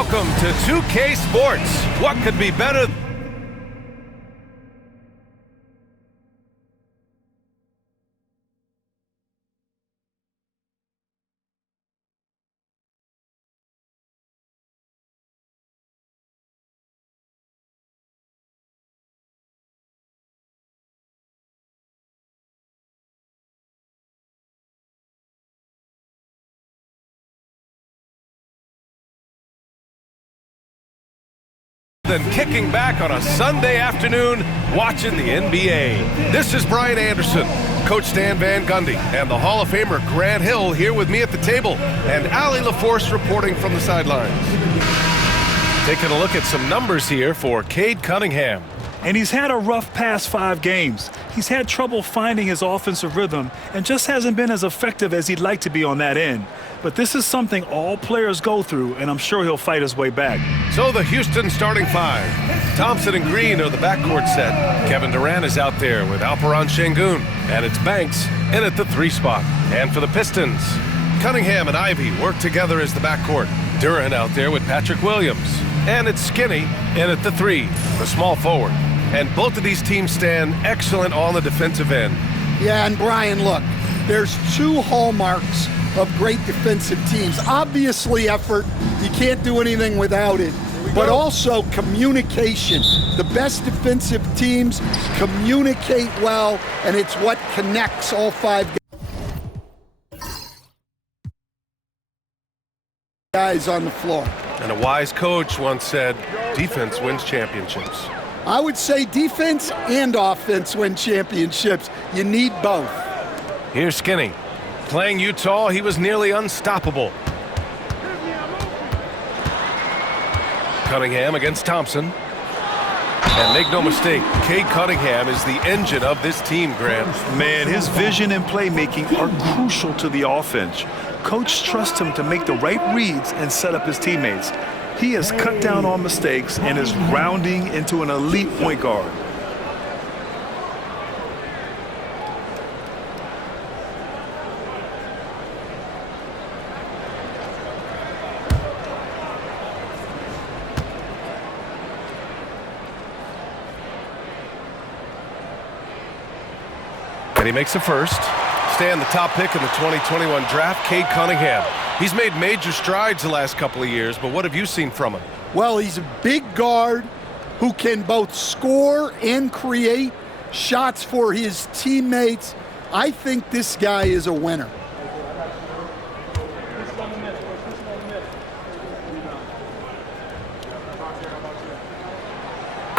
Welcome to 2K Sports. What could be better than kicking back on a Sunday afternoon watching the NBA? This is Brian Anderson, Coach Stan Van Gundy, and the Hall of Famer Grant Hill here with me at the table, and Allie LaForce reporting from the sidelines. Taking a look at some numbers here for Cade Cunningham. And he's had a rough past 5 games. He's had trouble finding his offensive rhythm and just hasn't been as effective as he'd like to be on that end. But this is something all players go through, and I'm sure he'll fight his way back. So the Houston starting 5. Thompson and Green are the backcourt set. Kevin Durant is out there with Alperen Şengün. And it's Banks in at the 3 spot. And for the Pistons, Cunningham and Ivy work together as the backcourt. Durant out there with Patrick Williams. And it's Skinny in at the 3, the small forward. And both of these teams stand excellent on the defensive end. Yeah, and Brian, look, there's 2 hallmarks of great defensive teams. Obviously effort, you can't do anything without it, but also communication. The best defensive teams communicate well, and it's what connects all 5 guys on the floor. And a wise coach once said, defense wins championships. I would say defense and offense win championships. You need both. Here's Skinny. Playing Utah, he was nearly unstoppable. Cunningham against Thompson. And make no mistake, Cade Cunningham is the engine of this team, Grant. Man, his vision and playmaking are crucial to the offense. Coach trusts him to make the right reads and set up his teammates. He has cut down on mistakes and is rounding into an elite point guard. And he makes the first. Stan, the top pick in the 2021 draft, Cade Cunningham. He's made major strides the last couple of years, but what have you seen from him? Well, he's a big guard who can both score and create shots for his teammates. I think this guy is a winner.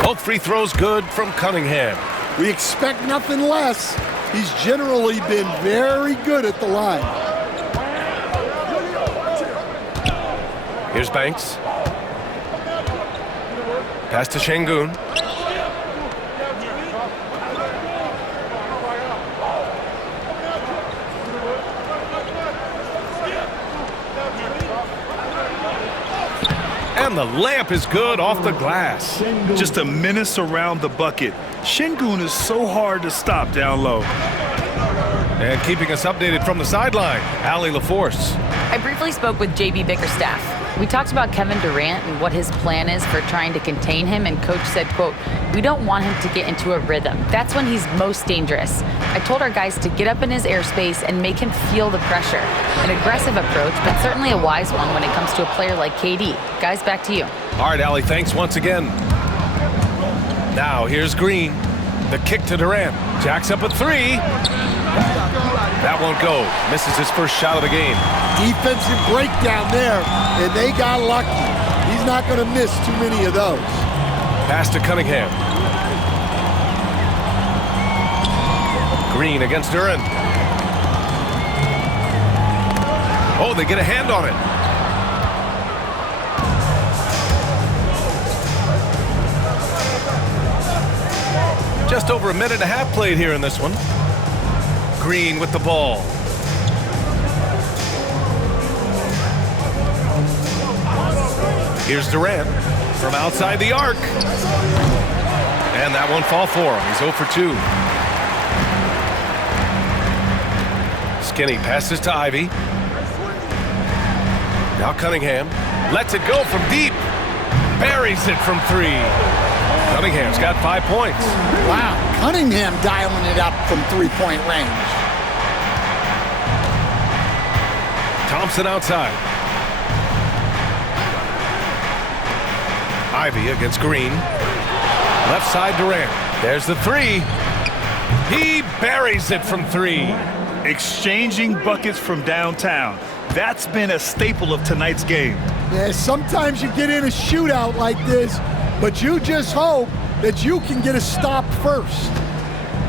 Both free throws good from Cunningham. We expect nothing less. He's generally been very good at the line. Here's Banks. Pass to Şengün. And the layup is good off the glass. Just a menace around the bucket. Şengün is so hard to stop down low. And keeping us updated from the sideline, Allie LaForce. I briefly spoke with JB Bickerstaff. We talked about Kevin Durant and what his plan is for trying to contain him, and Coach said, quote, "We don't want him to get into a rhythm. That's when he's most dangerous. I told our guys to get up in his airspace and make him feel the pressure. An aggressive approach, but certainly a wise one when it comes to a player like KD. Guys, back to you." All right, Allie, thanks once again. Now, here's Green. The kick to Durant. Jacks up a 3. That won't go. Misses his first shot of the game. Defensive breakdown there, and they got lucky. He's not going to miss too many of those. Pass to Cunningham. Green against Durant. Oh, they get a hand on it. Just over a minute and a half played here in this one. Green with the ball. Here's Durant from outside the arc. And that won't fall for him. He's 0 for 2. Skinny passes to Ivy. Now Cunningham. Lets it go from deep. Buries it from 3. Cunningham's got 5 points. Wow, Cunningham dialing it up from three-point range. Thompson outside. Ivy against Green. Left side Durant. There's the 3. He buries it from 3. Exchanging buckets from downtown. That's been a staple of tonight's game. Yeah, sometimes you get in a shootout like this, but you just hope that you can get a stop first.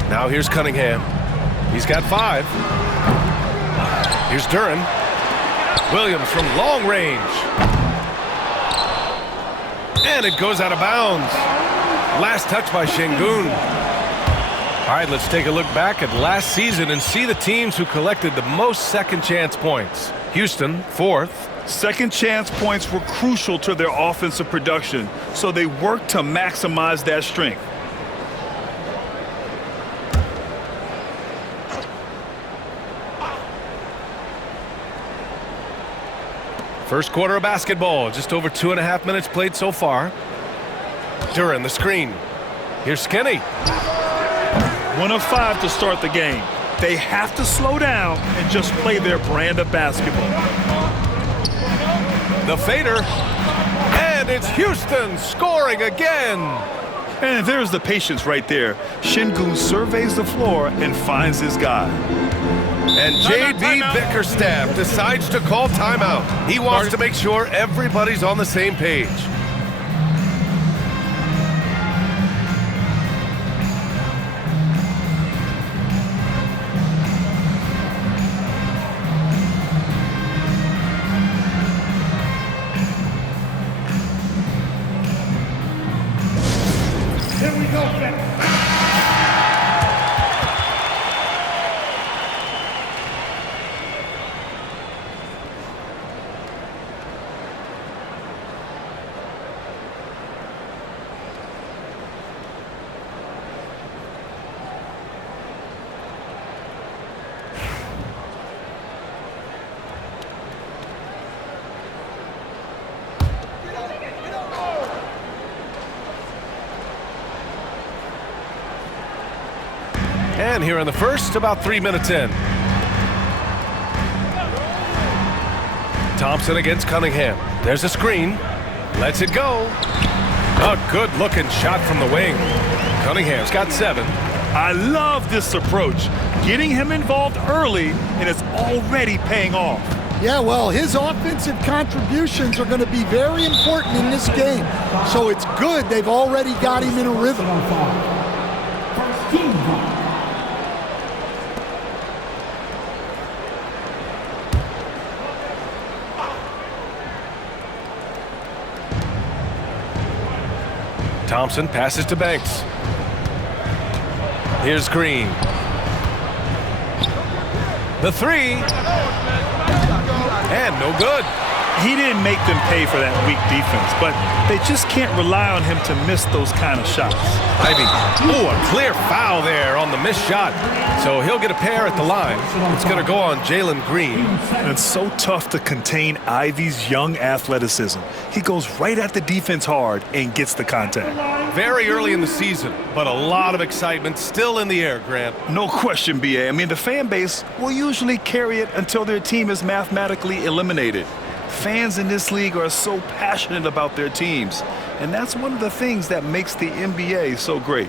Now here's Cunningham. He's got 5. Here's Duran. Williams from long range. And it goes out of bounds. Last touch by Şengün. All right, let's take a look back at last season and see the teams who collected the most second chance points. Houston, 4th. Second chance points were crucial to their offensive production, so they worked to maximize that strength. First quarter of basketball, just over 2.5 minutes played so far. Duran, the screen. Here's Skinny. 1 of 5 to start the game. They have to slow down and just play their brand of basketball. The fader. And it's Houston scoring again. And there's the patience right there. Şengün surveys the floor and finds his guy. And J.B. Bickerstaff decides to call timeout. He wants to make sure everybody's on the same page. Here we go, Beck. And here in the first, about 3 minutes in. Thompson against Cunningham. There's a screen. Lets it go. A good-looking shot from the wing. Cunningham's got 7. I love this approach. Getting him involved early, and it's already paying off. Yeah, well, his offensive contributions are going to be very important in this game. So it's good they've already got him in a rhythm. First team foul. Thompson passes to Banks. Here's Green. The 3. And no good. He didn't make them pay for that weak defense, but they just can't rely on him to miss those kind of shots. Ivy. Oh, a clear foul there on the missed shot. So he'll get a pair at the line. It's going to go on Jalen Green. And it's so tough to contain Ivy's young athleticism. He goes right at the defense hard and gets the contact. Very early in the season, but a lot of excitement still in the air, Grant. No question, B.A. I mean, the fan base will usually carry it until their team is mathematically eliminated. Fans in this league are so passionate about their teams, and that's one of the things that makes the NBA so great.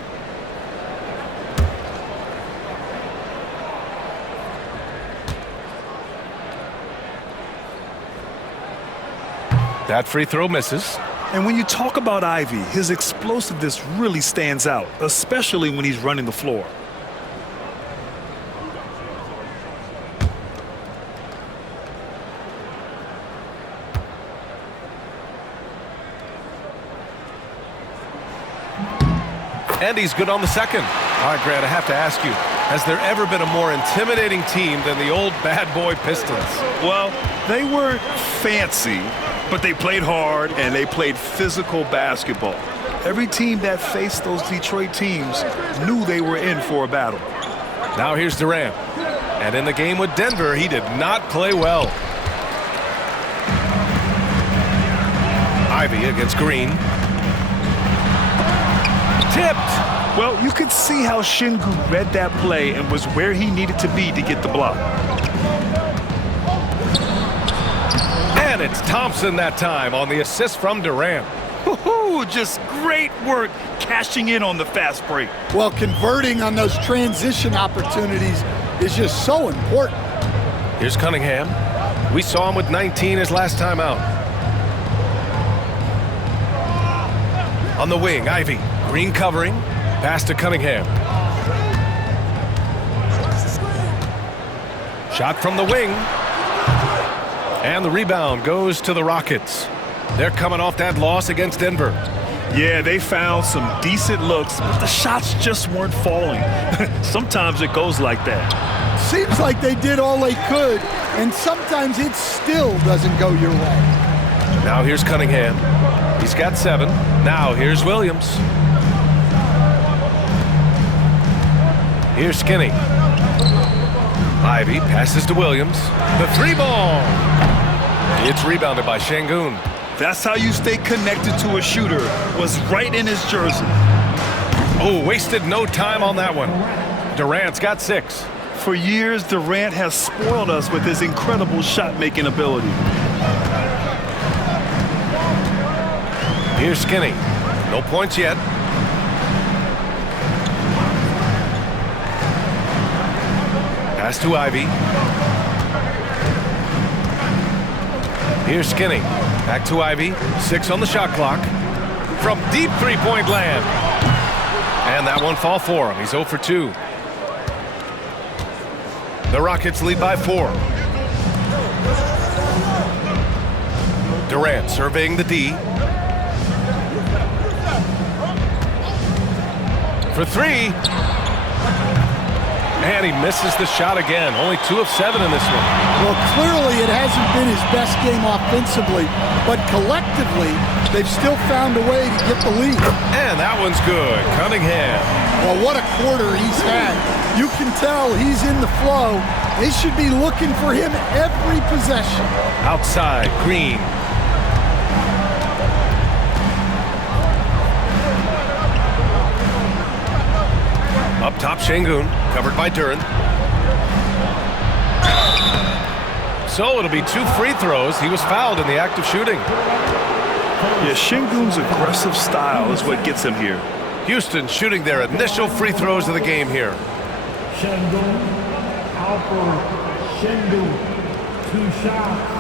That free throw misses. And when you talk about Ivy, his explosiveness really stands out, especially when he's running the floor. And he's good on the second. All right, Grant, I have to ask you, has there ever been a more intimidating team than the old bad boy Pistons? Well, they weren't fancy, but they played hard and they played physical basketball. Every team that faced those Detroit teams knew they were in for a battle. Now here's Durant. And in the game with Denver, he did not play well. Ivy against Green. Tipped. Well, you could see how Şengün read that play and was where he needed to be to get the block. And it's Thompson that time on the assist from Durant. Woohoo! Just great work cashing in on the fast break. Well, converting on those transition opportunities is just so important. Here's Cunningham. We saw him with 19 his last time out. On the wing, Ivy. Green covering. Pass to Cunningham. Shot from the wing. And the rebound goes to the Rockets. They're coming off that loss against Denver. Yeah, they found some decent looks, but the shots just weren't falling. Sometimes it goes like that. Seems like they did all they could, and sometimes it still doesn't go your way. Now here's Cunningham. He's got 7. Now here's Williams. Here's Skinny. Ivy passes to Williams. The 3-ball. It's rebounded by Şengün. That's how you stay connected to a shooter. Was right in his jersey. Oh, wasted no time on that one. Durant's got 6. For years, Durant has spoiled us with his incredible shot-making ability. Here's Skinny. No points yet. Pass to Ivy. Here's Skinny. Back to Ivy. 6 on the shot clock. From deep three-point land. And that one fall for him. He's 0 for 2. The Rockets lead by 4. Durant surveying the D. For 3. And he misses the shot again. Only 2 of 7 in this one. Well, clearly it hasn't been his best game offensively, but collectively, they've still found a way to get the lead. And that one's good. Cunningham. Well, what a quarter he's had. You can tell he's in the flow. They should be looking for him every possession. Outside, Green. Up top, Şengün, covered by Duran. So it'll be 2 free throws. He was fouled in the act of shooting. Yeah, Şengün's aggressive style is what gets him here. Houston shooting their initial free throws of the game here. Şengün, Alper Şengün, 2 shots.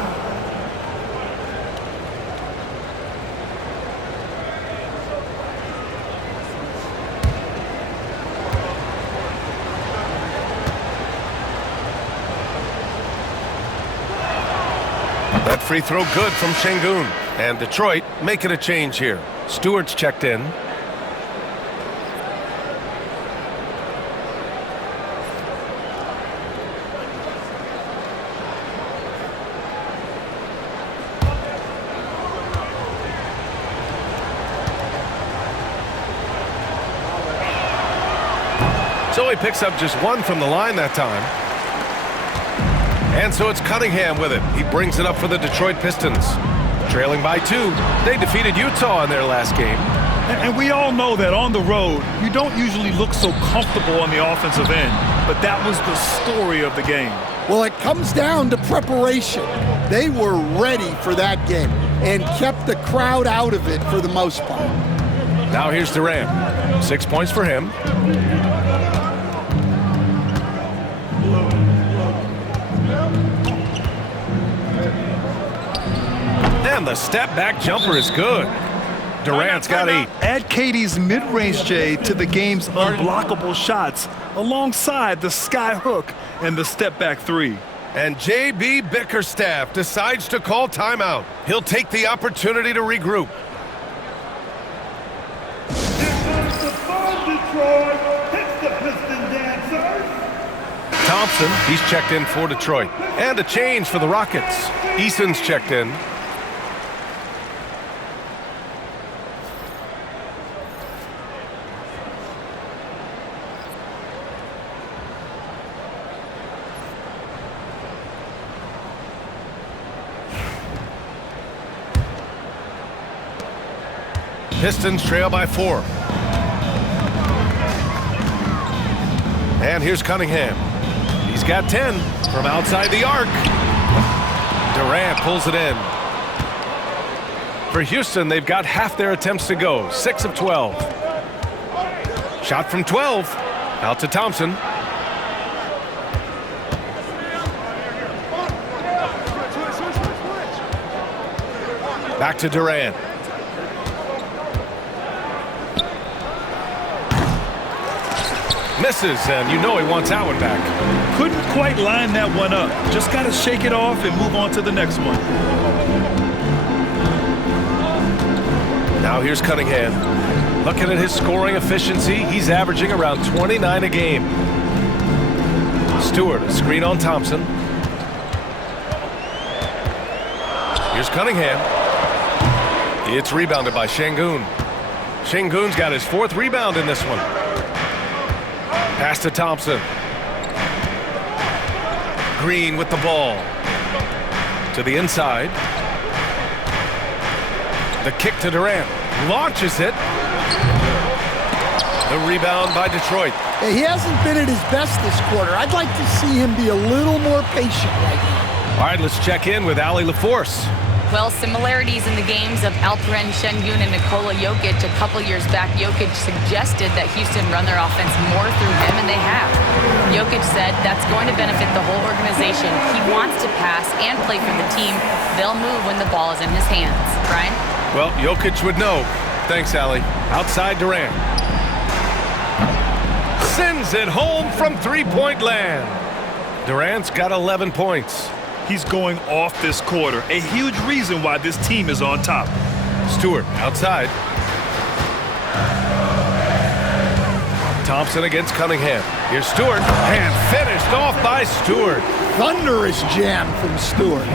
That free throw good from Şengün. And Detroit making a change here. Stewart's checked in. So he picks up just 1 from the line that time. And so it's Cunningham with it. He brings it up for the Detroit Pistons. Trailing by 2. They defeated Utah in their last game. And we all know that on the road, you don't usually look so comfortable on the offensive end. But that was the story of the game. Well, it comes down to preparation. They were ready for that game and kept the crowd out of it for the most part. Now here's Durant. 6 points for him. And the step-back jumper is good. Durant's got 8. Add Katie's mid-range J to the game's unblockable shots alongside the sky hook and the step-back 3. And J.B. Bickerstaff decides to call timeout. He'll take the opportunity to regroup. Here comes the fun, Detroit. It's the Piston Dancers. Thompson, he's checked in for Detroit. And a change for the Rockets. Eason's checked in. Pistons trail by 4. And here's Cunningham. He's got 10 from outside the arc. Durant pulls it in. For Houston, they've got half their attempts to go, 6 of 12. Shot from 12, out to Thompson. Back to Durant. Misses, and you know he wants that one back. Couldn't quite line that one up. Just got to shake it off and move on to the next one. Now here's Cunningham. Looking at his scoring efficiency, he's averaging around 29 a game. Stewart, a screen on Thompson. Here's Cunningham. It's rebounded by Şengün. Şengün's got his 4th rebound in this one. Pass to Thompson. Green with the ball. To the inside. The kick to Durant. Launches it. The rebound by Detroit. He hasn't been at his best this quarter. I'd like to see him be a little more patient right now. All right, let's check in with Allie LaForce. Well, similarities in the games of Alperen Şengün and Nikola Jokic. A couple years back, Jokic suggested that Houston run their offense more through him, and they have. Jokic said that's going to benefit the whole organization. He wants to pass and play for the team. They'll move when the ball is in his hands. Brian? Well, Jokic would know. Thanks, Allie. Outside Durant. Sends it home from three-point land. Durant's got 11 points. He's going off this quarter. A huge reason why this team is on top. Stewart outside. Thompson against Cunningham. Here's Stewart. And finished off by Stewart. Thunderous jam from Stewart.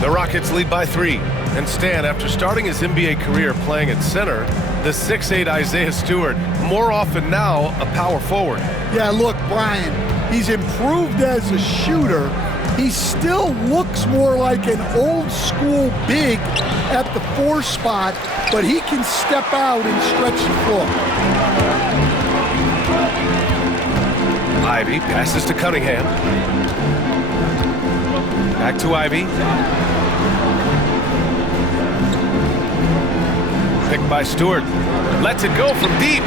The Rockets lead by 3. And Stan, after starting his NBA career playing at center, the 6'8" Isaiah Stewart, more often now a power forward. Yeah, look, Brian, he's improved as a shooter. He still looks more like an old-school big at the 4 spot, but he can step out and stretch the floor. Ivy passes to Cunningham. Back to Ivy. Picked by Stewart. Lets it go from deep.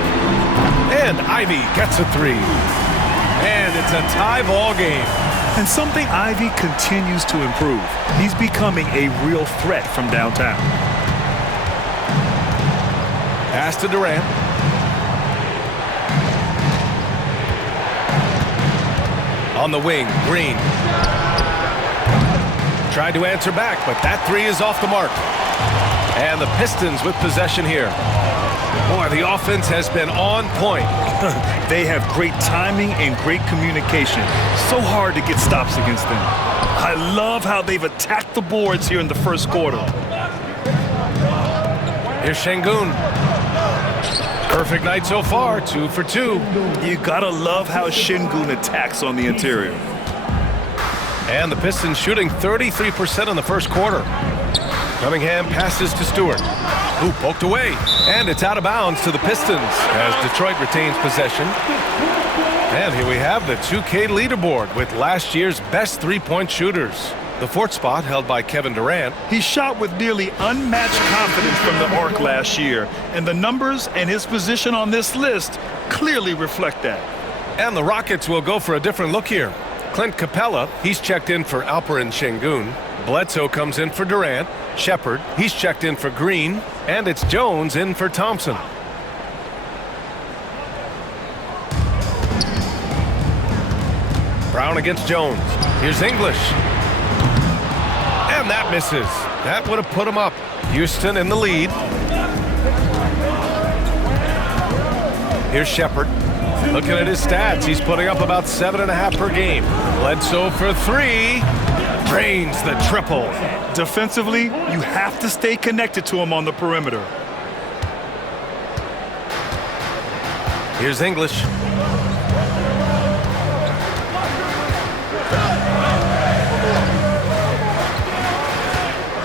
And Ivy gets a 3. And it's a tie ball game. And something Ivy continues to improve. He's becoming a real threat from downtown. Pass to Durant. On the wing, Green. Tried to answer back, but that 3 is off the mark. And the Pistons with possession here. Boy, the offense has been on point. They have great timing and great communication. So hard to get stops against them. I love how they've attacked the boards here in the first quarter. Here's Şengün. Perfect night so far, 2 for 2. You gotta love how Şengün attacks on the interior. And the Pistons shooting 33% in the first quarter. Cunningham passes to Stewart, who poked away, and it's out of bounds to the Pistons as Detroit retains possession. And here we have the 2K leaderboard with last year's best three-point shooters. The 4th spot held by Kevin Durant. He shot with nearly unmatched confidence from the arc last year, and the numbers and his position on this list clearly reflect that. And the Rockets will go for a different look here. Clint Capella, he's checked in for Alperen Şengün. Bledsoe comes in for Durant. Shepard, he's checked in for Green. And it's Jones in for Thompson. Brown against Jones. Here's English. And that misses. That would have put him up. Houston in the lead. Here's Shepard. Looking at his stats, he's putting up about 7.5 per game. Bledsoe for 3. Drains the triple. Defensively, you have to stay connected to him on the perimeter. Here's English.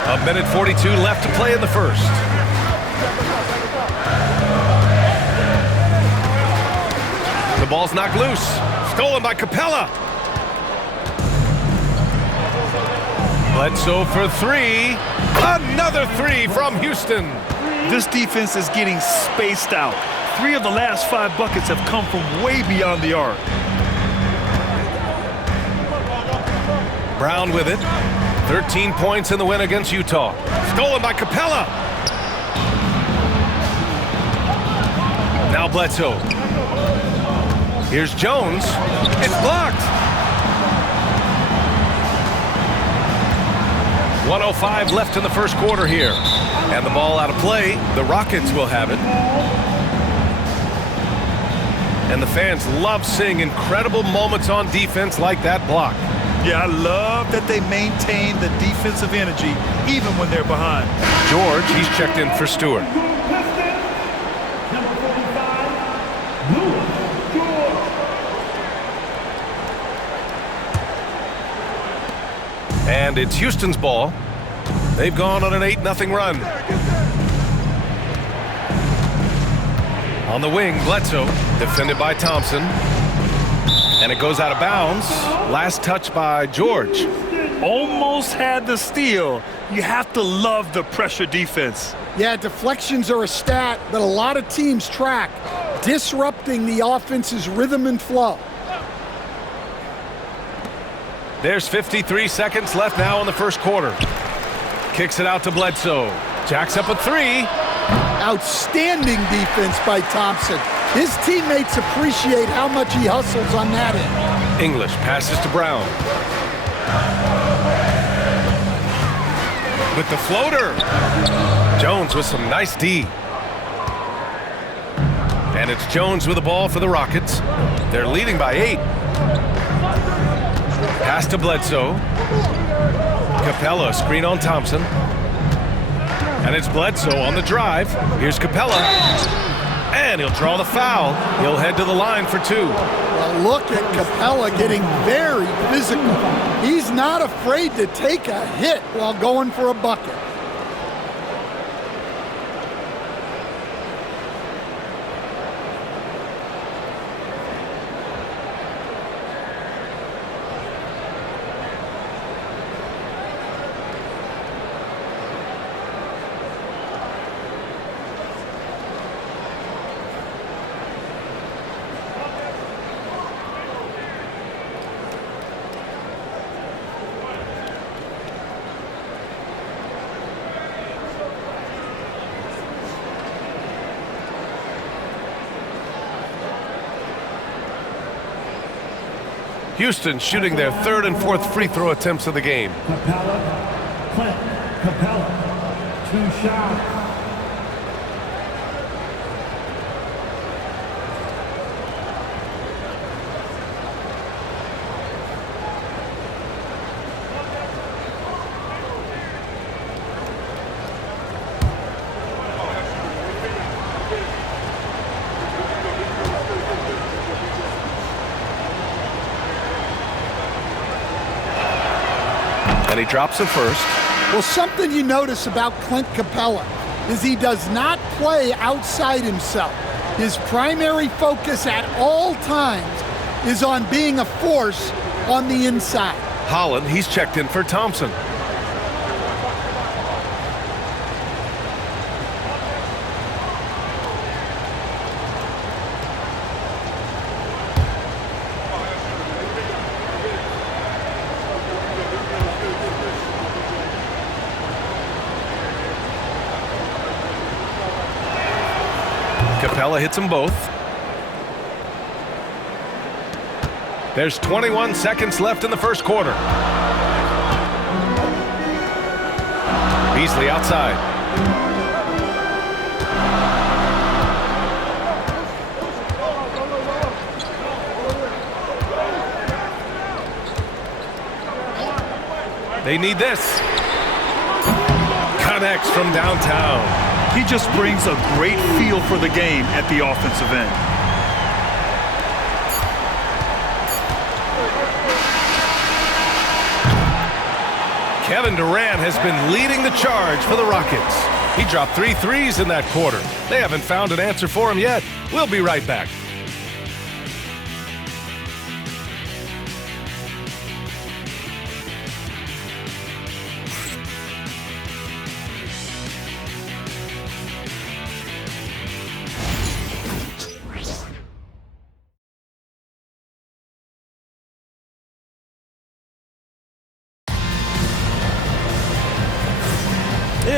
A minute 42 left to play in the first. ball's knocked loose. Stolen by Capella. Bledsoe for three. Another three from Houston. This defense is getting spaced out. 3 of the last 5 buckets have come from way beyond the arc. Brown with it. 13 points in the win against Utah. Stolen by Capella. Now Bledsoe. Here's Jones. It's blocked. 1:05 left in the first quarter here. And the ball out of play. The Rockets will have it. And the fans love seeing incredible moments on defense like that block. Yeah, I love that they maintain the defensive energy even when they're behind. George, he's checked in for Stewart. Number 45, Louis George. And it's Houston's ball. They've gone on an 8-0 run. On the wing, Bledsoe, defended by Thompson. And it goes out of bounds. Last touch by George. Almost had the steal. You have to love the pressure defense. Yeah, deflections are a stat that a lot of teams track, disrupting the offense's rhythm and flow. There's 53 seconds left now in the first quarter. Kicks it out to Bledsoe. Jacks up a three. Outstanding defense by Thompson. His teammates appreciate how much he hustles on that end. English passes to Brown. With the floater. Jones with some nice D. And it's Jones with the ball for the Rockets. They're leading by 8. Pass to Bledsoe. Capella, screen on Thompson. And it's Bledsoe on the drive. Here's Capella. And he'll draw the foul. He'll head to the line for 2. Well, look at Capella getting very physical. He's not afraid to take a hit while going for a bucket. Houston shooting their 3rd and 4th free throw attempts of the game. Capella, Clint, Capella, 2 shots. And he drops it first. Well, something you notice about Clint Capella is he does not play outside himself. His primary focus at all times is on being a force on the inside. Holland, he's checked in for Thompson. Capella hits them both. There's 21 seconds left in the first quarter. Beasley outside. They need this. Connects from downtown. He just brings a great feel for the game at the offensive end. Kevin Durant has been leading the charge for the Rockets. He dropped 3 threes in that quarter. They haven't found an answer for him yet. We'll be right back.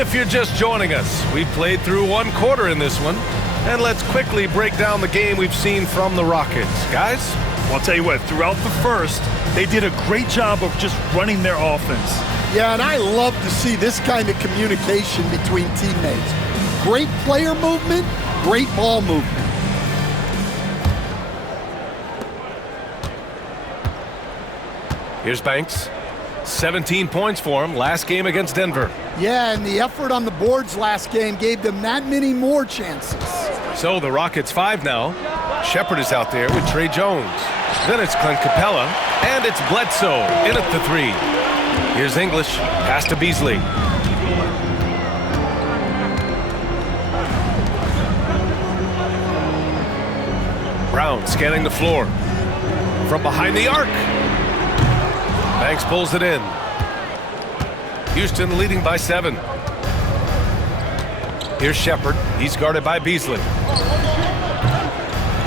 If you're just joining us, we've played through one quarter in this one. And let's quickly break down the game we've seen from the Rockets. Guys? Well, I'll tell you what, throughout the first, they did a great job of just running their offense. Yeah, and I love to see this kind of communication between teammates. Great player movement, great ball movement. Here's Banks. 17 points for him last game against Denver. Yeah, and the effort on the boards last game gave them that many more chances. So the Rockets 5 now. Shepard is out there with Trey Jones. Then it's Clint Capella, and it's Bledsoe in at the 3. Here's English, pass to Beasley. Brown scanning the floor. From behind the arc. Banks pulls it in. Houston leading by 7. Here's Shepard. He's guarded by Beasley.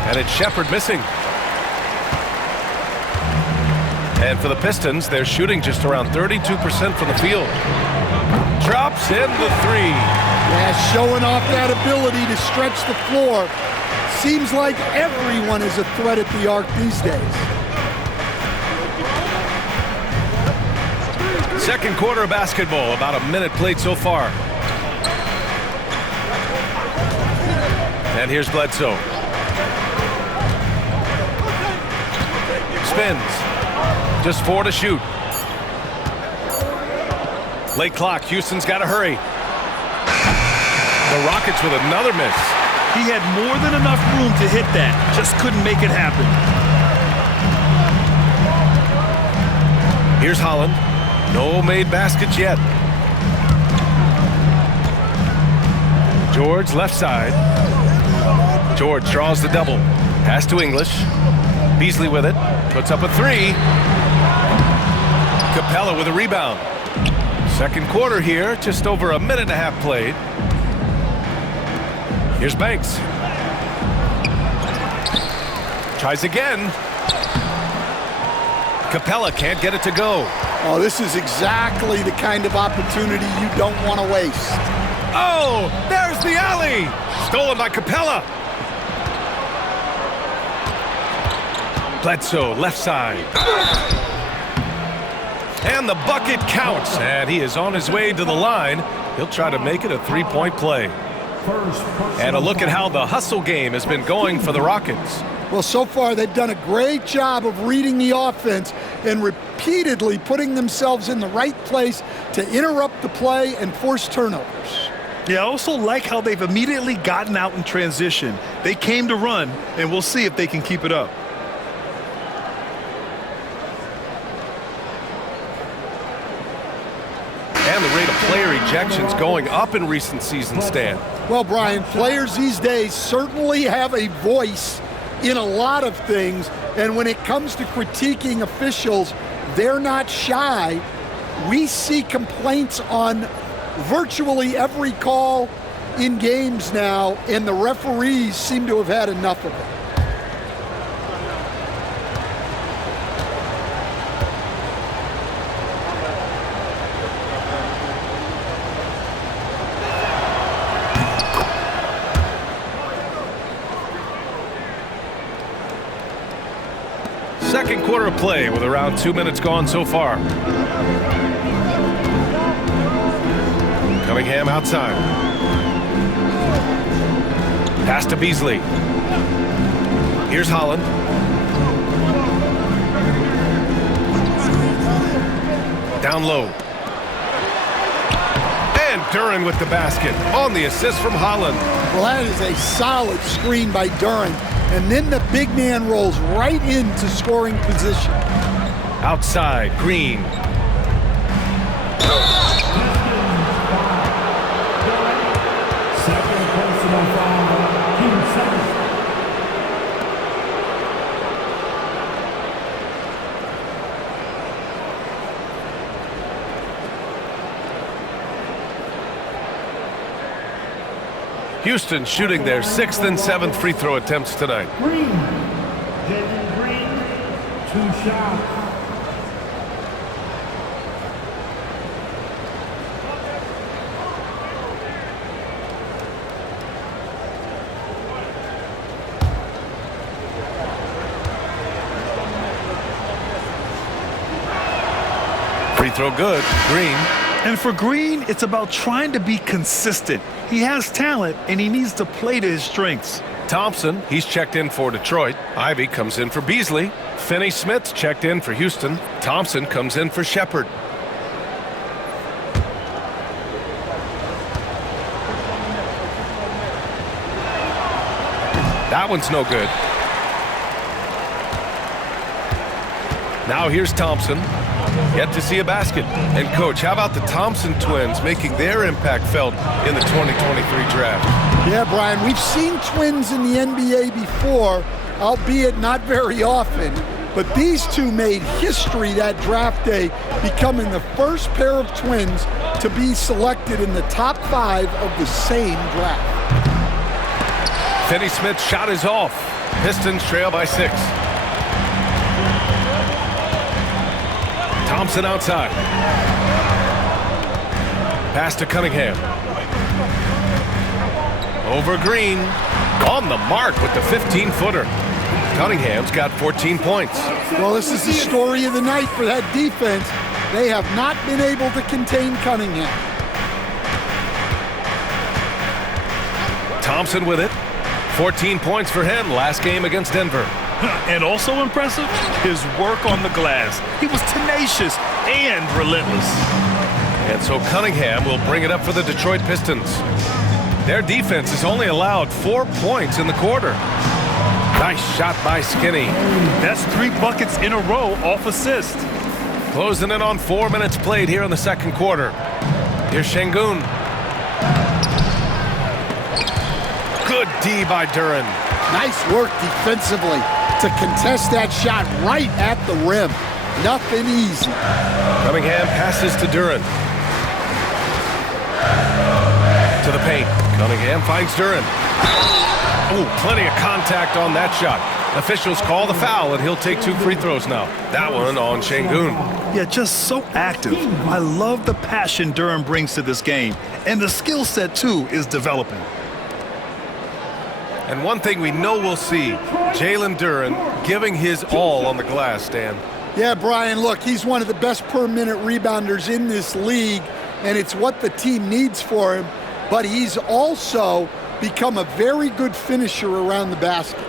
And it's Shepard missing. And for the Pistons, they're shooting just around 32% from the field. Drops in the 3. Yeah, showing off that ability to stretch the floor. Seems like everyone is a threat at the arc these days. Second quarter of basketball, about a minute played so far. And here's Bledsoe. Spins. Just 4 to shoot. Late clock. Houston's got to hurry. The Rockets with another miss. He had more than enough room to hit that. Just couldn't make it happen. Here's Holland. No made baskets yet. George left side. George draws the double. Pass to English. Beasley with it. Puts up a 3. Capella with a rebound. Second quarter here. Just over a minute and a half played. Here's Banks. Tries again. Capella can't get it to go. Oh, this is exactly the kind of opportunity you don't want to waste. Oh, there's the alley. Stolen by Capella. Bledsoe, left side. And the bucket counts. And he is on his way to the line. He'll try to make it a 3-point play. And a look at how the hustle game has been going for the Rockets. Well, so far they've done a great job of reading the offense and repeatedly putting themselves in the right place to interrupt the play and force turnovers. Yeah, I also like how they've immediately gotten out in transition. They came to run, and we'll see if they can keep it up. And the rate of player ejections going up in recent seasons, Stan. Well, Brian, players these days certainly have a voice in a lot of things, and when it comes to critiquing officials, they're not shy. We see complaints on virtually every call in games now, and the referees seem to have had enough of it. Second quarter of play with around 2 minutes gone so far. Cunningham outside. Pass to Beasley. Here's Holland. Down low. And Duren with the basket on the assist from Holland. Well, that is a solid screen by Duren. And then the big man rolls right into scoring position. Outside, Green. Second personal foul, team 7. Houston shooting their 6th and 7th free throw attempts tonight. Green. Jalen Green, 2 shots. throw good. Green. And for Green, it's about trying to be consistent. He has talent, and he needs to play to his strengths. Thompson, he's checked in for Detroit. Ivy comes in for Beasley. Finney-Smith's checked in for Houston. Thompson comes in for Shepard. That one's no good. Now here's Thompson. Yet to see a basket. And coach, how about the Thompson twins making their impact felt in the 2023 draft? Yeah, Brian, we've seen twins in the NBA before, albeit not very often. But these two made history that draft day, becoming the first pair of twins to be selected in the top 5 of the same draft. Finney-Smith's shot is off. Pistons trail by 6. Thompson outside. Pass to Cunningham. Over Green. On the mark with the 15-footer. Cunningham's got 14 points. Well, this is the story of the night for that defense. They have not been able to contain Cunningham. Thompson with it. 14 points for him last game against Denver. And also impressive, his work on the glass. He was tenacious and relentless. And so Cunningham will bring it up for the Detroit Pistons. Their defense has only allowed 4 points in the quarter. Nice shot by Skinny. That's 3 buckets in a row off assist. Closing in on 4 minutes played here in the second quarter. Here's Şengün. Good D by Duren. Nice work defensively to contest that shot right at the rim. Nothing easy. Cunningham passes to Duren. To the paint. Cunningham finds Duren. Ooh, plenty of contact on that shot. Officials call the foul, and he'll take 2 free throws now. That one on Şengün. Yeah, just so active. I love the passion Duren brings to this game. And the skill set, too, is developing. And one thing we know we'll see, Jalen Duren giving his all on the glass, Stan. Yeah, Brian, look, he's one of the best per-minute rebounders in this league, and it's what the team needs for him. But he's also become a very good finisher around the basket.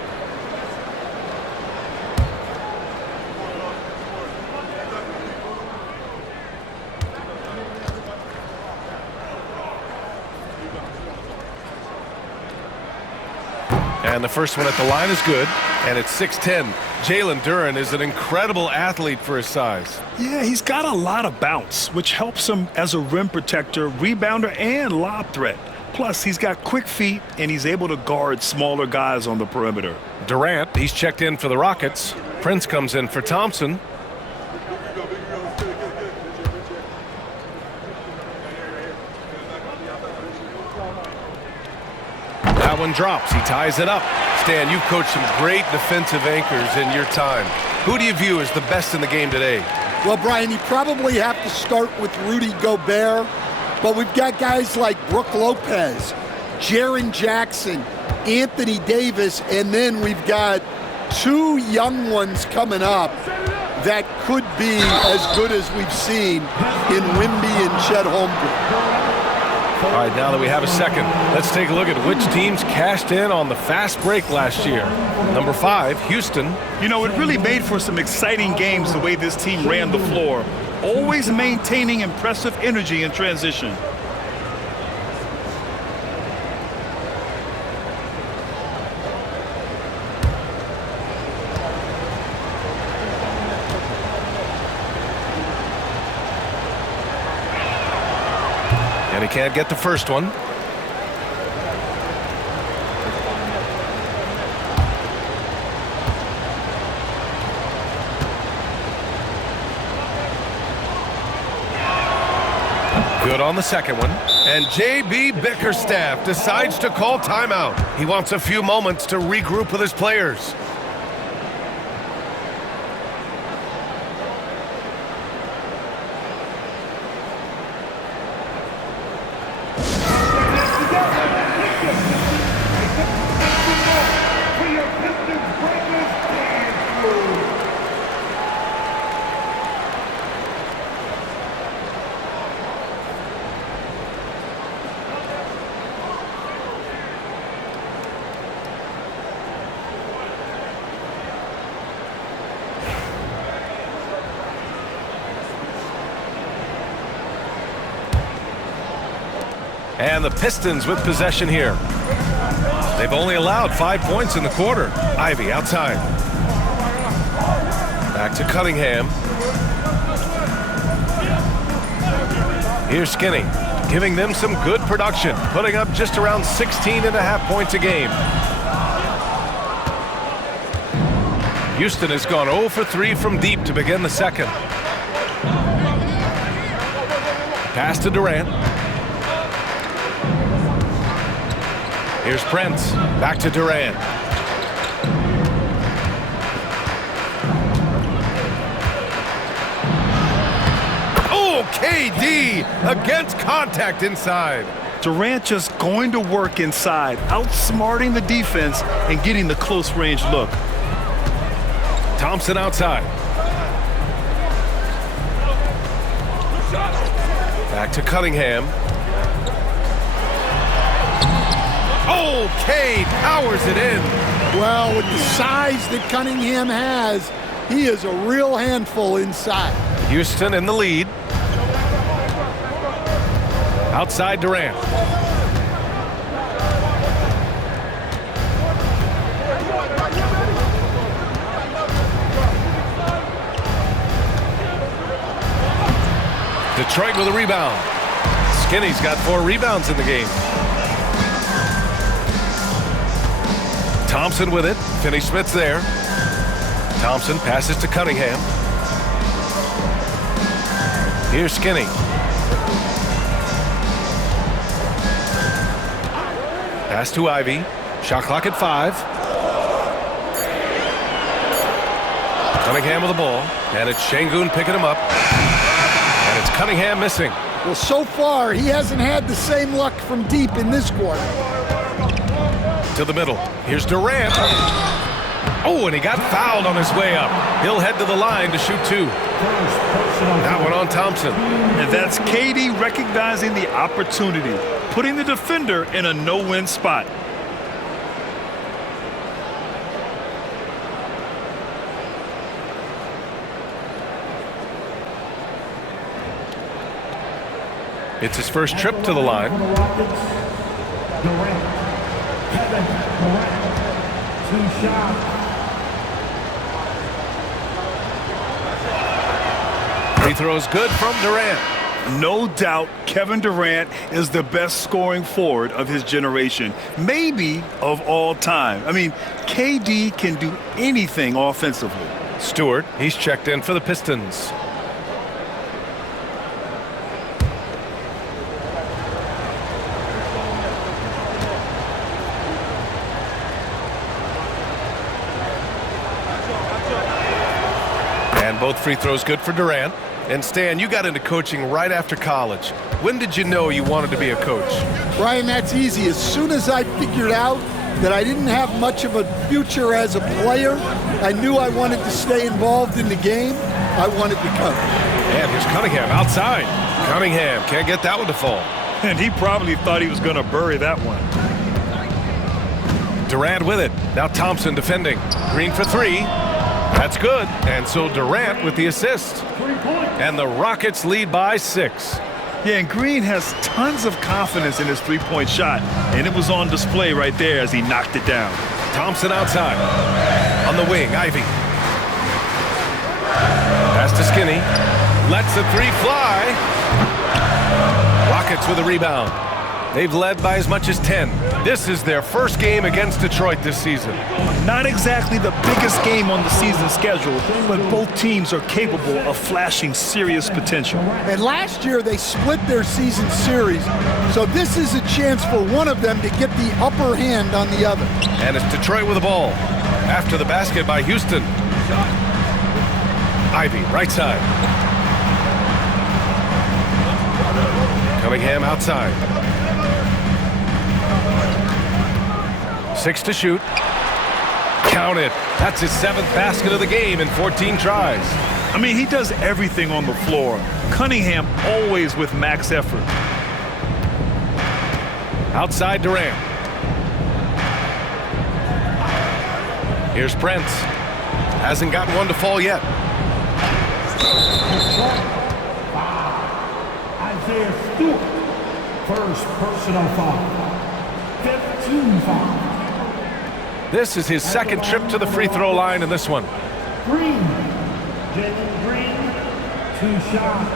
And the first one at the line is good, and it's 6-10. Jalen Duren is an incredible athlete for his size. Yeah, he's got a lot of bounce, which helps him as a rim protector, rebounder, and lob threat. Plus, he's got quick feet, and he's able to guard smaller guys on the perimeter. Durant, he's checked in for the Rockets. Prince comes in for Thompson. That one drops. He ties it up. Stan, you've coached some great defensive anchors in your time. Who do you view as the best in the game today? Well, Brian, you probably have to start with Rudy Gobert, but we've got guys like Brook Lopez, Jaren Jackson, Anthony Davis, and then we've got 2 young ones coming up that could be as good as we've seen in Wemby and Chet Holmgren. All right, now that we have a second, let's take a look at which teams cashed in on the fast break last year. Number 5, Houston. You know, it really made for some exciting games the way this team ran the floor, always maintaining impressive energy in transition. And he can't get the first one. Good on the second one. And J.B. Bickerstaff decides to call timeout. He wants a few moments to regroup with his players. And the Pistons with possession here. They've only allowed 5 points in the quarter. Ivy outside. Back to Cunningham. Here's Skinny, giving them some good production, putting up just around 16.5 points a game. Houston has gone 0 for 3 from deep to begin the second. Pass to Durant. Here's Prince. Back to Durant. Oh, KD against contact inside. Durant just going to work inside, outsmarting the defense and getting the close range look. Thompson outside. Back to Cunningham. Oh, Cade powers it in. Well, with the size that Cunningham has, he is a real handful inside. Houston in the lead. Outside Durant. Detroit with a rebound. Skinny's got 4 rebounds in the game. Thompson with it. Finney-Smith's there. Thompson passes to Cunningham. Here's Skinny. Pass to Ivy. Shot clock at 5. Cunningham with the ball. And it's Şengün picking him up. And it's Cunningham missing. Well, so far, he hasn't had the same luck from deep in this quarter. To the middle. Here's Durant. Oh, and he got fouled on his way up. He'll head to the line to shoot 2. That one on Thompson. And that's KD recognizing the opportunity, putting the defender in a no-win spot. It's his first trip to the line. Free throws good from Durant. No doubt Kevin Durant is the best scoring forward of his generation, maybe of all time. I mean, KD can do anything offensively. Stewart, he's checked in for the Pistons. And both free throws good for Durant. And Stan, you got into coaching right after college. When did you know you wanted to be a coach? Brian, that's easy. As soon as I figured out that I didn't have much of a future as a player, I knew I wanted to stay involved in the game. I wanted to coach. And here's Cunningham outside. Cunningham can't get that one to fall. And he probably thought he was going to bury that one. Durant with it. Now Thompson defending. Green for 3. That's good. And so Durant with the assist. And the Rockets lead by 6. Yeah, and Green has tons of confidence in his three-point shot, and it was on display right there as he knocked it down. Thompson outside. On the wing, Ivy. Pass to Skinny. Lets the 3 fly. Rockets with a rebound. They've led by as much as 10. This is their first game against Detroit this season. Not exactly the biggest game on the season schedule, but both teams are capable of flashing serious potential. And last year they split their season series, so this is a chance for one of them to get the upper hand on the other. And it's Detroit with the ball. After the basket by Houston. Ivy, right side. Cunningham outside. 6 to shoot. Count it. That's his 7th basket of the game in 14 tries. I mean, he does everything on the floor. Cunningham always with max effort. Outside Durant. Here's Prince. Hasn't gotten one to fall yet. First personal foul. 15 foul. This is his second trip to the free throw line in this one. Green. Jalen Green, 2 shots.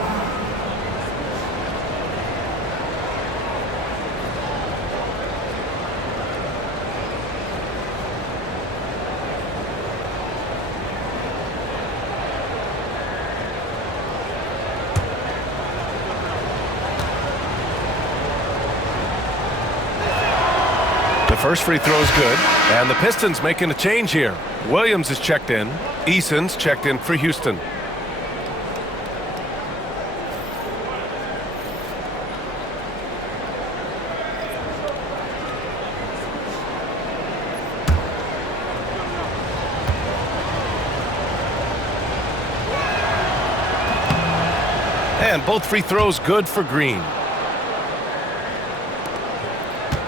The first free throw is good, and the Pistons making a change here. Williams is checked in. Eason's checked in for Houston. And both free throws good for Green.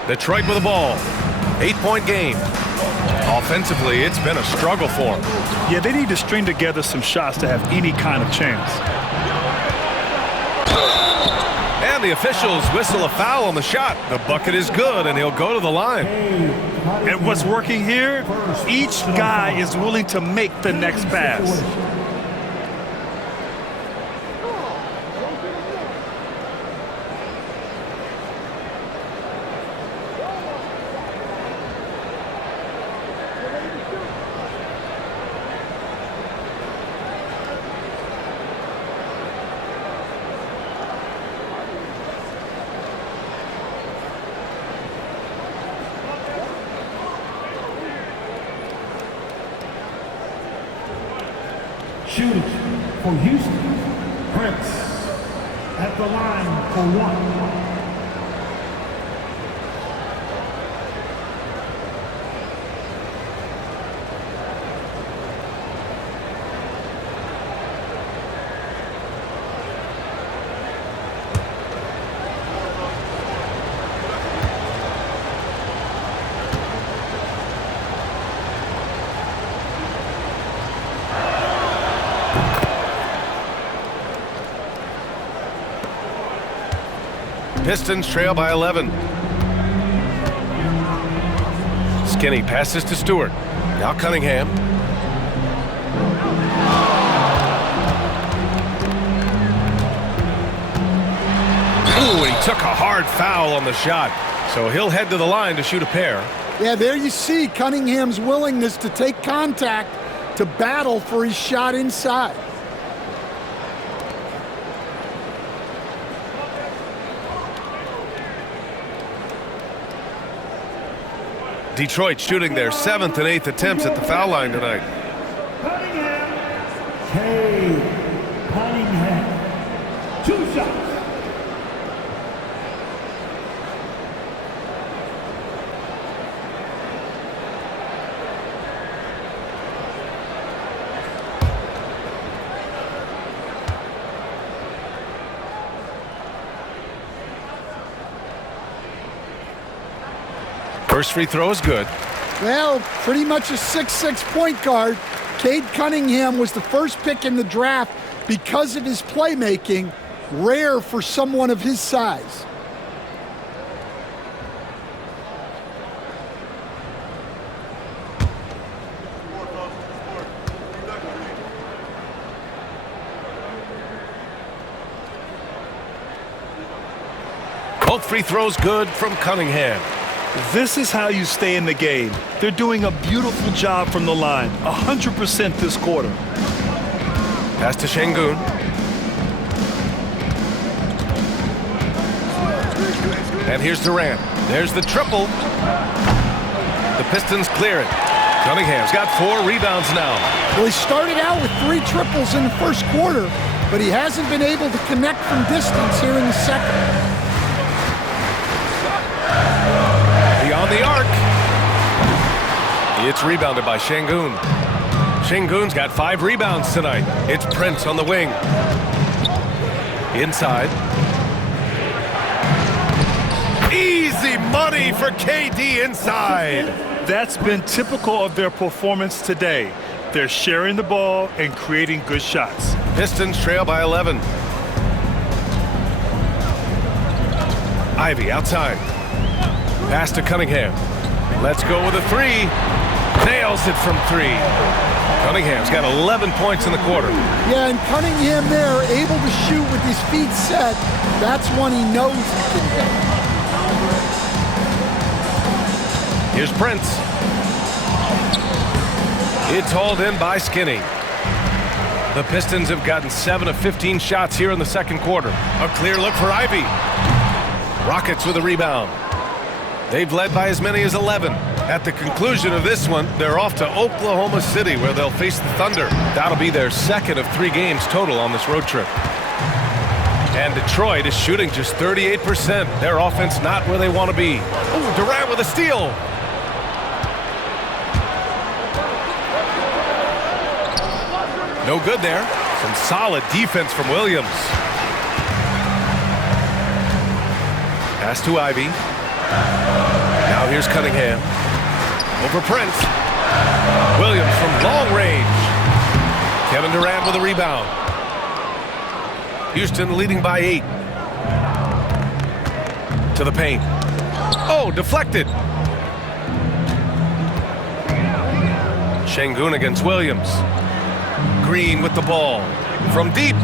Detroit with the ball. 8-point game. Offensively, it's been a struggle for them. Yeah, they need to string together some shots to have any kind of chance. And the officials whistle a foul on the shot. The bucket is good, and he'll go to the line. And what's working here? Each guy is willing to make the next pass. Shooting for Houston, Prince at the line for 1. Pistons trail by 11. Skinny passes to Stewart. Now Cunningham. Ooh, and he took a hard foul on the shot. So he'll head to the line to shoot a pair. Yeah, there you see Cunningham's willingness to take contact to battle for his shot inside. Detroit shooting their 7th and 8th attempts at the foul line tonight. Cunningham. Cunningham. 2 shots. First free throw is good. Well, pretty much a 6'6" point guard. Cade Cunningham was the first pick in the draft because of his playmaking, rare for someone of his size. Both free throws good from Cunningham. This is how you stay in the game. They're doing a beautiful job from the line, 100% this quarter. Pass to Şengün. And here's Durant. There's the triple. The Pistons clear it. Cunningham's got 4 rebounds now. Well, he started out with 3 triples in the first quarter, but he hasn't been able to connect from distance here in the second. Beyond the arc. It's rebounded by Şengün. Şengün's got 5 rebounds tonight. It's Prince on the wing. Inside. Easy money for KD inside. That's been typical of their performance today. They're sharing the ball and creating good shots. Pistons trail by 11. Ivy outside. Pass to Cunningham. Let's go with a three. Nails it from three. Cunningham's got 11 points in the quarter. Yeah, and Cunningham there, able to shoot with his feet set. That's one he knows he can hit. Here's Prince. It's hauled in by Skinny. The Pistons have gotten 7 of 15 shots here in the second quarter. A clear look for Ivy. Rockets with a rebound. They've led by as many as 11. At the conclusion of this one, they're off to Oklahoma City, where they'll face the Thunder. That'll be their second of 3 games total on this road trip. And Detroit is shooting just 38%. Their offense not where they want to be. Ooh, Durant with a steal. No good there. Some solid defense from Williams. Pass to Ivy. Now here's Cunningham. Over Prince. Williams from long range. Kevin Durant with a rebound. Houston leading by 8. To the paint. Oh, deflected. Şengün against Williams. Green with the ball. From deep.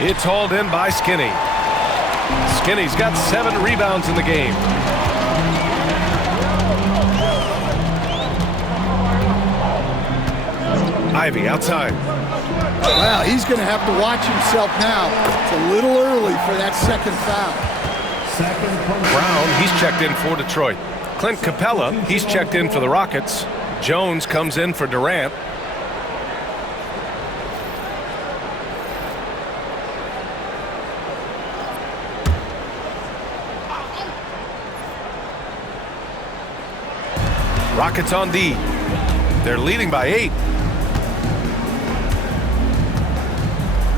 It's hauled in by Skinny. Skinny's got 7 rebounds in the game. Ivy outside. Well, he's going to have to watch himself now. It's a little early for that second foul. Brown, he's checked in for Detroit. Clint Capella, he's checked in for the Rockets. Jones comes in for Durant. Rockets on D. They're leading by 8.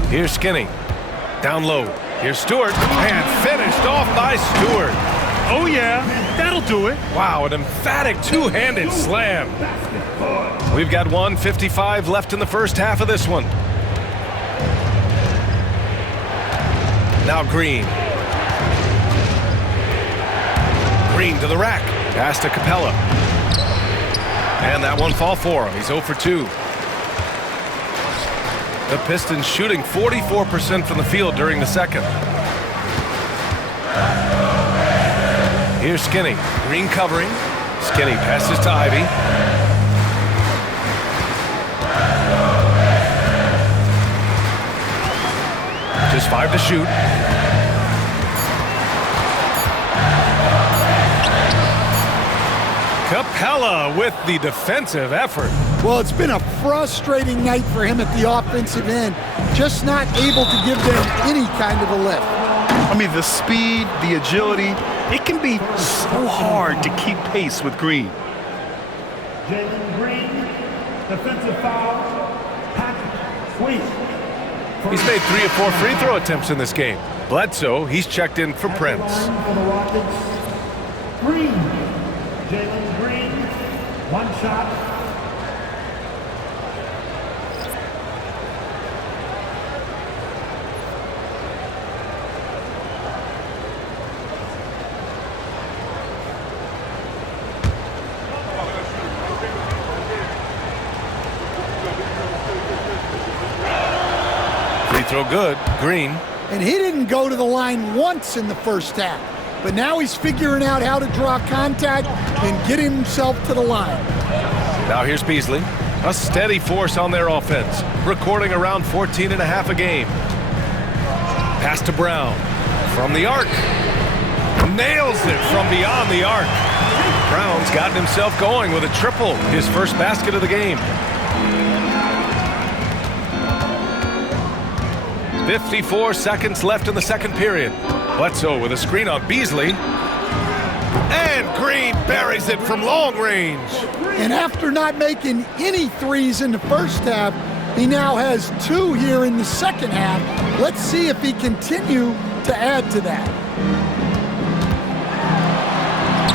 Here's Skinny. Down low. Here's Stewart. And finished off by Stewart. Oh yeah, that'll do it. Wow, an emphatic two-handed slam. We've got 1:55 left in the first half of this one. Now Green. Green to the rack. Pass to Capella. And that one fall for him. He's 0 for 2. The Pistons shooting 44% from the field during the second. Here's Skinny. Green covering. Skinny passes to Ivy. Just 5 to shoot. Capella with the defensive effort. Well, it's been a frustrating night for him at the offensive end. Just not able to give them any kind of a lift. I mean, the speed, the agility, it can be so hard to keep pace with Green. Jalen Green, defensive foul, Patrick Sweet. He's made 3 of 4 free throw attempts in this game. Bledsoe, he's checked in for Prince. For the Rockets, Green. Jalen Green, 1 shot. Free throw good. Green. And he didn't go to the line once in the first half. But now he's figuring out how to draw contact and get himself to the line. Now here's Beasley. A steady force on their offense, recording around 14.5 a game. Pass to Brown. From the arc. Nails it from beyond the arc. Brown's gotten himself going with a triple, his first basket of the game. 54 seconds left in the second period. Bledsoe with a screen on Beasley. And Green buries it from long range. And after not making any threes in the first half, he now has 2 here in the second half. Let's see if he continue to add to that.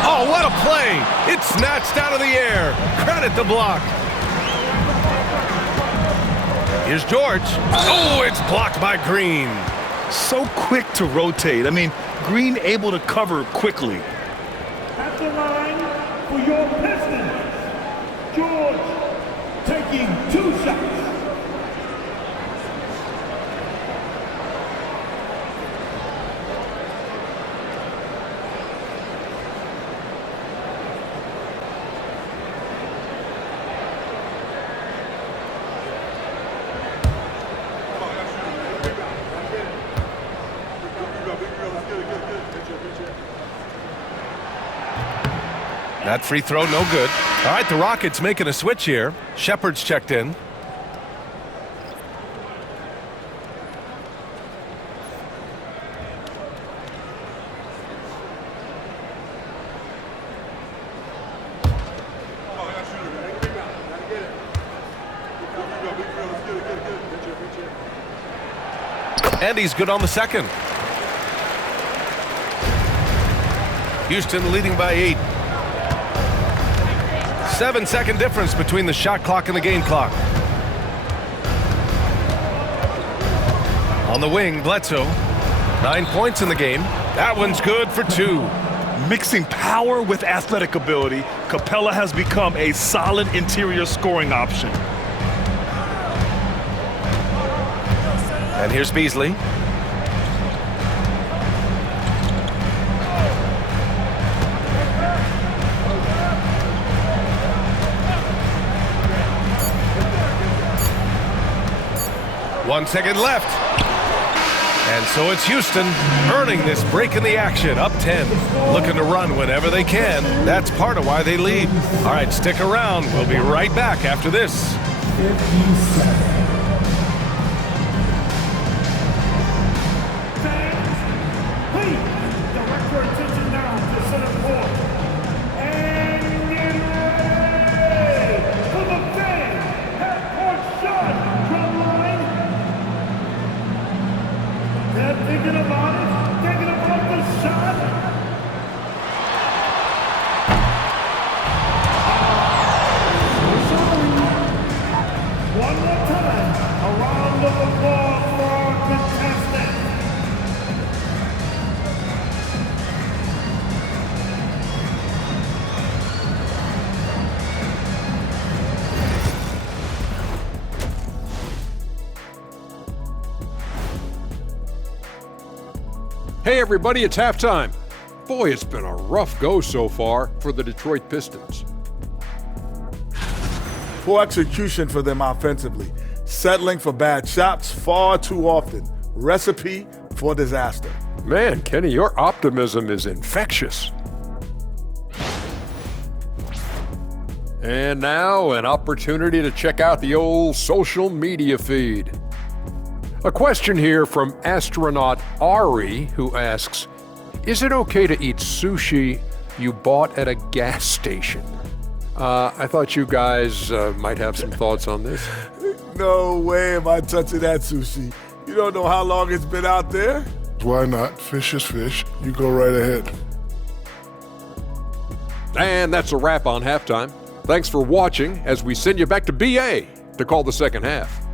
Oh, what a play! It's snatched out of the air. Credit the block. Here's George. Oh, it's blocked by Green. So quick to rotate. I mean, Green able to cover quickly. At the line for your Pistons, George taking 2 shots. That free throw, no good. All right, the Rockets making a switch here. Shepard's checked in. And he's good on the second. Houston leading by 8. 7-second difference between the shot clock and the game clock. On the wing, Bledsoe. 9 points in the game. That one's good for 2. Mixing power with athletic ability, Capella has become a solid interior scoring option. And here's Beasley. One second left. And so it's Houston earning this break in the action, up 10. Looking to run whenever they can. That's part of why they lead. All right, stick around. We'll be right back after this. Hey everybody, it's halftime. Boy, it's been a rough go so far for the Detroit Pistons. Poor execution for them offensively. Settling for bad shots far too often. Recipe for disaster. Man, Kenny, your optimism is infectious. And now, an opportunity to check out the old social media feed. A question here from astronaut Ari, who asks, is it okay to eat sushi you bought at a gas station? I thought you guys might have some thoughts on this. No way am I touching that sushi. You don't know how long it's been out there? Why not? Fish is fish. You go right ahead. And that's a wrap on halftime. Thanks for watching as we send you back to BA to call the second half.